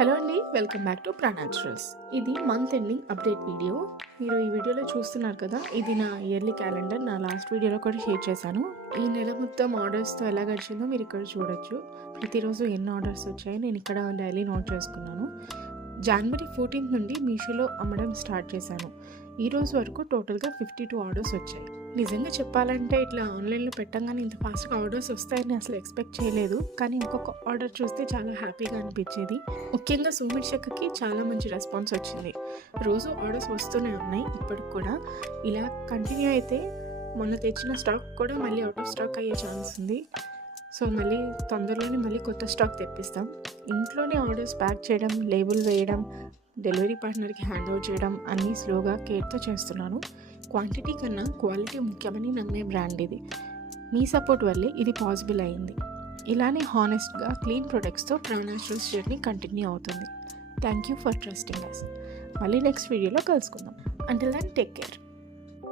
Hello అండి, welcome back to ప్రానాచురల్స్. ఇది month ending update video. మీరు ఈ వీడియోలో చూస్తున్నారు కదా, ఇది నా ఇయర్లీ క్యాలెండర్. నా లాస్ట్ వీడియోలో కూడా షేర్ చేశాను. ఈ నెల మొత్తం ఆర్డర్స్తో ఎలా గడిచిందో మీరు ఇక్కడ చూడొచ్చు. ప్రతిరోజు ఎన్ని ఆర్డర్స్ వచ్చాయో నేను ఇక్కడ డైలీ నోట్ చేసుకున్నాను. జనవరి 14 నుండి మీషోలో అమ్మడం స్టార్ట్ చేశాను. ఈ రోజు వరకు టోటల్గా 52 ఆర్డర్స్ వచ్చాయి. నిజంగా చెప్పాలంటే ఇట్లా ఆన్లైన్లో పెట్టంగానే ఇంత ఫాస్ట్గా ఆర్డర్స్ వస్తాయని అసలు ఎక్స్పెక్ట్ చేయలేదు. కానీ ఒక్కొక్క ఆర్డర్ చూస్తే చాలా హ్యాపీగా అనిపించేది. ముఖ్యంగా సుమిత్ చెక్కకి చాలా మంచి రెస్పాన్స్ వచ్చింది. రోజు ఆర్డర్స్ వస్తూనే ఉన్నాయి. ఇప్పటికి కూడా ఇలా కంటిన్యూ అయితే మొన్న తెచ్చిన స్టాక్ కూడా మళ్ళీ అవుట్ ఆఫ్ స్టాక్ అయ్యే ఛాన్స్ ఉంది. సో మళ్ళీ తొందరలోనే మళ్ళీ కొత్త స్టాక్ తెప్పిస్తాం. ఇంట్లోనే ఆర్డర్స్ ప్యాక్ చేయడం, లేబుల్ వేయడం, డెలివరీ పార్ట్నర్కి హ్యాండ్ ఓవర్ చేయడం అన్నీ స్లోగా కేర్తో చేస్తున్నాను. క్వాంటిటీ కన్నా క్వాలిటీ ముఖ్యమని నమ్మే బ్రాండ్ ఇది. మీ సపోర్ట్ వల్లే ఇది పాసిబుల్ అయింది. ఇలానే హానెస్ట్గా క్లీన్ ప్రొడక్ట్స్తో ప్రానాచురల్స్ జర్నీ కంటిన్యూ అవుతుంది. Thank you for trusting us. మళ్ళీ నెక్స్ట్ వీడియోలో కలుసుకుందాం. Until then take care.